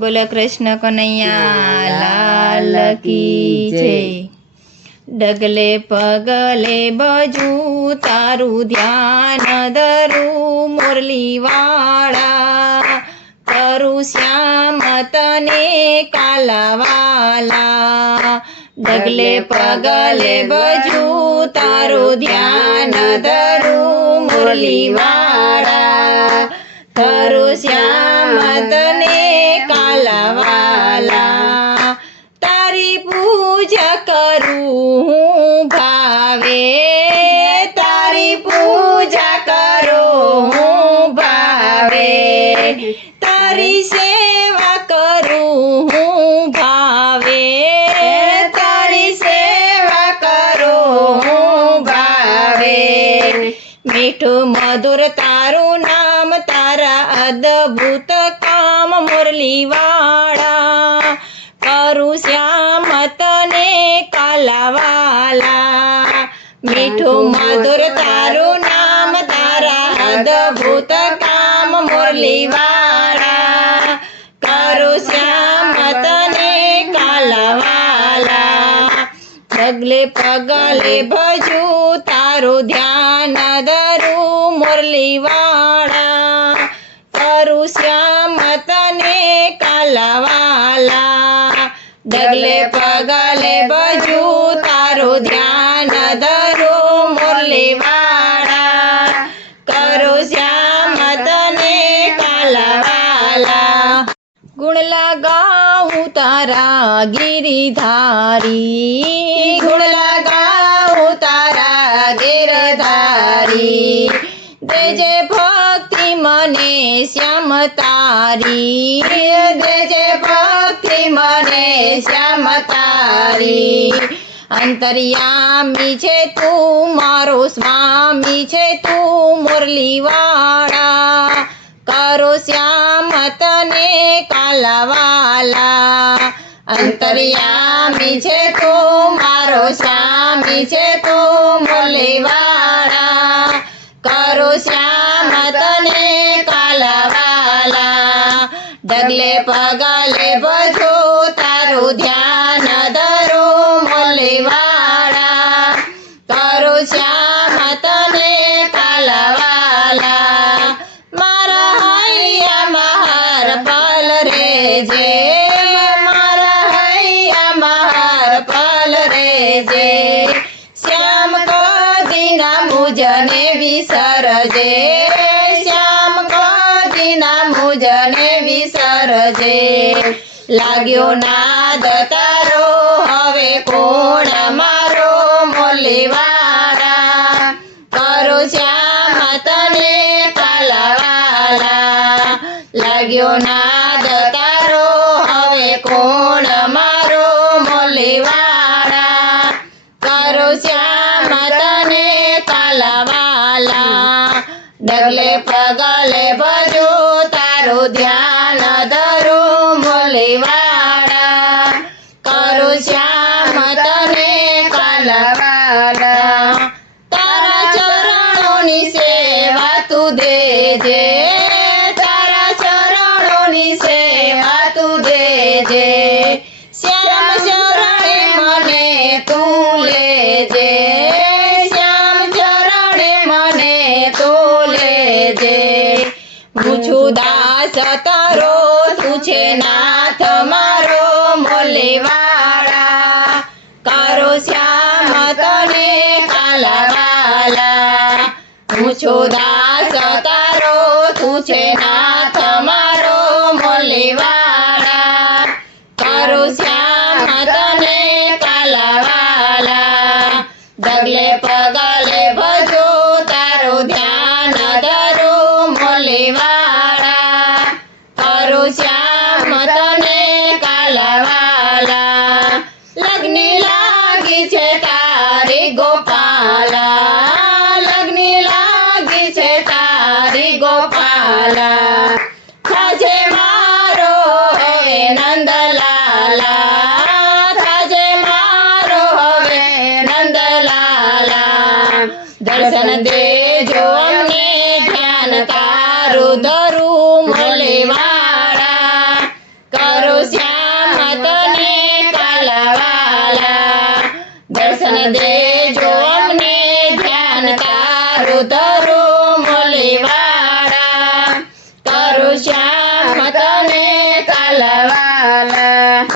બોલો કૃષ્ણ કનૈયા લાલ કી જય। ડગલે પગલે બજુ તારું ધ્યાન ધરું મુરલી વાળા, કરું શ્યામ તને કાલાવાલા। ડગલે પગલે બજુ તારું ધ્યાન ધરું મુરલી વાળા, કરું શ્યામ તને કાલાવાલા। તારી પૂજા કરું હું ભાવે, તારી પૂજા કરું હું ભાવે, તારી સેવા કરું હું ભાવે, તારી સેવા કરું હું ભાવે। મીઠું મધુર તારું નામ, તારા અદ્ભુત કામ મુરલી વાળા, કરું શ્યામ તને કાલાવાલા। મીઠું મધુર તારું નામ, તારા અદ્ભુત કામ મુરલી વાળા, કરું શ્યામ તને કાલાવાલા। ડગલે પગલે ભજુ તારું ધ્યાન ધરું મુરલી વાળા, કરું શ્યામ તને કાલાવાલા। ડગલે પગલે ભજુ તારું ધ્યાન ધરું મુરલી વાળા, કરું શ્યામ તને કાલાવાલા। ગુણ લગાવું તારા ગિરિધારી, ગુણ લગાવું તારા ગિરધારી, દેજે ભક્તિ મને શ્યામ તારી, દેજે ભક્તિ મને શ્યામ તારી। અંતર્યામી છે તું, મારો સ્વામી છે તું મુરલી વાળા, કરો શ્યામ તને કાલાવાલા। અંતર્યામી છે તું, મારો સ્વામી છે તું મુરલી વાળા, કરો શ્યામ તને કાલાવાલા। ડગલે પગલે ભજો તારું ધ્યાન ધરું મુરલી વાળા, કરું શ્યામ તને કાલાવાલા। મારા હૈયામાં હર પલ રેજે, મારા હૈયામાં હર પલ રેજે, શ્યામ કદીના મુજને વિસરજે, શ્યામ કદીના મુજને વિસરજે। લાગ્યો નાદ તારો હવે કોણ મારો મુરલી વાળા, કરું શ્યામ તને કાલાવાલા। લાગ્યો નાદ તારો હવે કોણ મારો મુરલી વાળા, કરું શ્યામ તને કાલાવાલા। ડગલે પગલે ભજો તારું ધ્યાન ધરું મુરલી વાળા, કરું શ્યામ તને કાલાવાલા। તારા ચરણોની સેવા તું દેજે, તારા ચરણોની સેવા તું દેજે, શ્યામ ચરણે મને તું લેજે, શ્યામ ચરણે મને તું લેજે। હું છું દાસ તારો, તું છે નાથ મારો મુરલી વાળા, કરો શ્યામ તને કાલાવાલા। હું છું દાસ તારો, તું છે નાથ મારો મુરલી વાળા, કરું શ્યામ તને કાલાવાલા। ડગલે પગલે ભજો તારું ધ્યાન ધરું મુરલી વાળા, કરું શ્યામ તને કાલાવાલા। લગ્ની લાગી છે તારી ગોપાલા, લગ્ની લાગી છે તારી ગોપાલા, થાજે મારો હવે નંદલાલા, થાજે મારો હવે નંદલાલા। દર્શન દેજો અમને ધ્યાન તારું ધરું મુરલી વાળા, કાલાવાલા.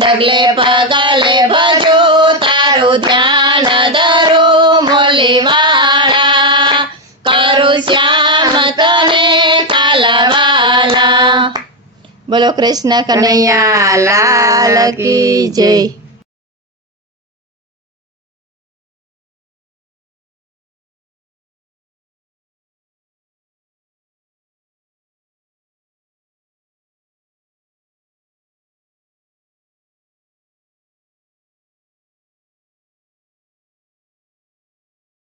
ડગલે પગલે ભજો તારું ધ્યાન ધરું મોલીવાળા કરું શ્યામ તને કાલાવાલા. બોલો કૃષ્ણ કનૈયા કનૈયા લાલ કી જય.